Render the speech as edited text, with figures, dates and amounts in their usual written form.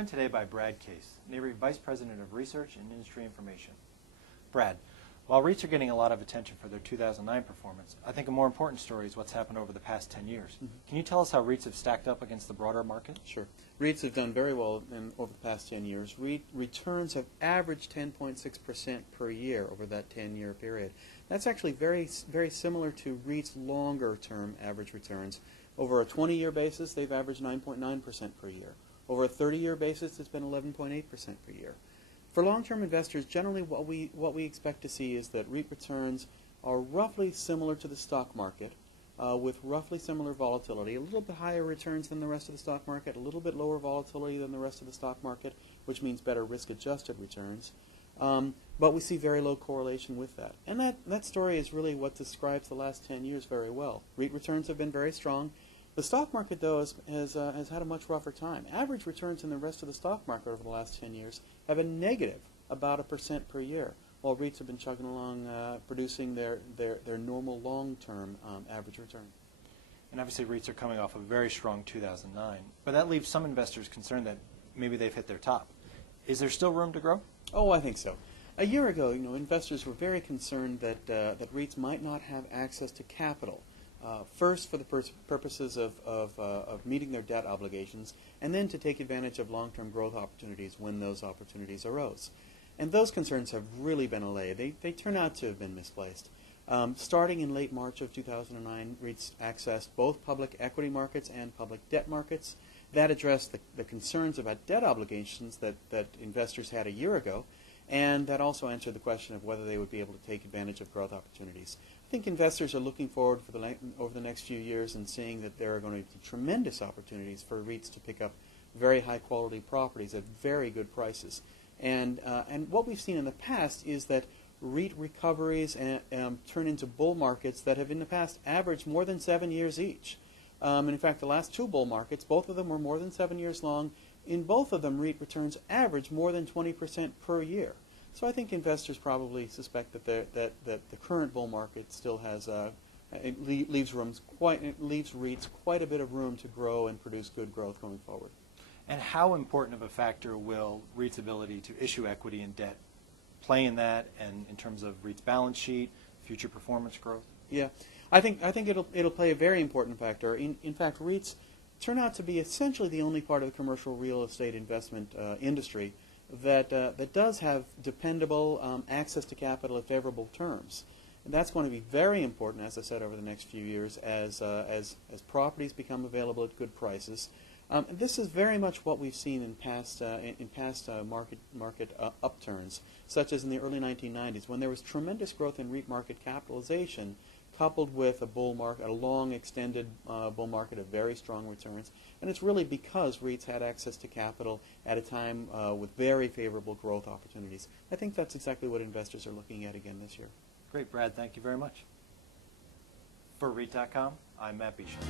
joined today by Brad Case, NAREIT Vice President of Research and Industry Information. Brad, while REITs are getting a lot of attention for their 2009 performance, I think a more important story is what's happened over the past 10 years. Can you tell us how REITs have stacked up against the broader market? Sure. REITs have done very well over the past 10 years. REIT returns have averaged 10.6% per year over that 10-year period. That's actually very similar to REITs' longer-term average returns. Over a 20-year basis, they've averaged 9.9% per year. Over a 30-year basis, it's been 11.8% per year. For long-term investors, generally what we expect to see is that REIT returns are roughly similar to the stock market, with roughly similar volatility, a little bit higher returns than the rest of the stock market, a little bit lower volatility than the rest of the stock market, which means better risk-adjusted returns. But we see very low correlation with that. And that story is really what describes the last 10 years very well. REIT returns have been very strong. The stock market, though, has had a much rougher time. Average returns in the rest of the stock market over the last 10 years have been negative, about 1% per year, while REITs have been chugging along, producing their normal long-term average return. And obviously REITs are coming off a very strong 2009, but that leaves some investors concerned that maybe they've hit their top. Is there still room to grow? Oh, I think so. A year ago, investors were very concerned that REITs might not have access to capital. First, for the purposes of meeting their debt obligations, and then to take advantage of long-term growth opportunities when those opportunities arose. And those concerns have really been allayed. They turn out to have been misplaced. Starting in late March of 2009, REITs accessed both public equity markets and public debt markets. That addressed the concerns about debt obligations that investors had a year ago, and that also answered the question of whether they would be able to take advantage of growth opportunities. I think investors are looking forward over the next few years and seeing that there are going to be tremendous opportunities for REITs to pick up very high-quality properties at very good prices. And what we've seen in the past is that REIT recoveries turn into bull markets that have in the past averaged more than 7 years each. In fact, the last two bull markets, both of them were more than 7 years long. In both of them, REIT returns average more than 20% per year. So I think investors probably suspect that the current bull market still has leaves REITs quite a bit of room to grow and produce good growth going forward. And how important of a factor will REIT's ability to issue equity and debt play in that, and in terms of REIT's balance sheet, future performance growth? Yeah, I think it'll play a very important factor. In fact, REITs turn out to be essentially the only part of the commercial real estate investment industry that does have dependable access to capital at favorable terms. And that's going to be very important, as I said, over the next few years as properties become available at good prices. This is very much what we've seen in past market upturns, such as in the early 1990s, when there was tremendous growth in REIT market capitalization, coupled with a bull market, a long extended bull market of very strong returns. And it's really because REITs had access to capital at a time with very favorable growth opportunities. I think that's exactly what investors are looking at again this year. Great, Brad. Thank you very much. For REIT.com, I'm Matt Bishop.